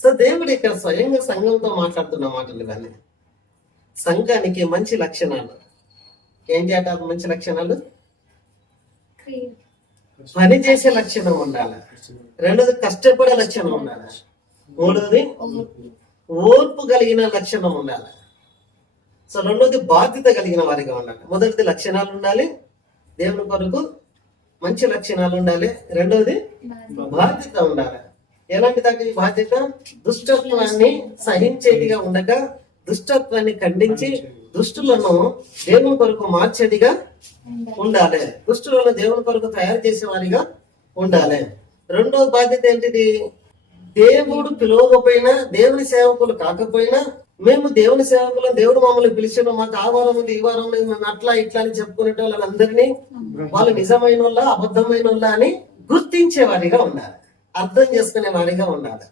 So దేవుడు ఇక్కడ స్వయంగా సంఘంతో మాట్లాడుతున్న మాటలు ఇవన్నీ. సంఘానికి మంచి లక్షణాలు ఏం చేయాలి? మంచి లక్షణాలు పని చేసే లక్షణం ఉండాలి. రెండోది కష్టపడే లక్షణం ఉండాలి. మూడోది ఓర్పు కలిగిన లక్షణం ఉండాలి. సో రెండోది బాధ్యత కలిగిన వారిగా ఉండాలి. మొదటిది లక్షణాలు ఉండాలి, దేవుని కొరకు మంచి లక్షణాలు ఉండాలి. రెండోది బాధ్యత ఉండాలి. ఎలాంటి దాకా ఈ బాధ్యత? దుష్టత్వాన్ని సహించేదిగా ఉండగా దుష్టత్వాన్ని ఖండించి దుష్టులను దేవుని కొరకు మార్చేదిగా ఉండాలి. దుష్టులను దేవుని కొరకు తయారు చేసే వారిగా ఉండాలి. రెండో బాధ్యత ఏంటిది? దేవుడు పిలవకపోయినా, దేవుని సేవకులు కాకపోయినా, మేము దేవుని సేవకులు, దేవుడు మమ్మల్ని పిలిచిన, మాకు ఆ వారం ఉంది, ఈ వారం ఉంది, మేము అట్లా ఇట్లా అని చెప్పుకునే వాళ్ళందరినీ వాళ్ళు నిజమైన వాళ్ళ అబద్ధమైన వాళ్ళ అని గుర్తించే వారిగా ఉండాలి, అర్థం చేసుకునే వారిగా ఉండాలి.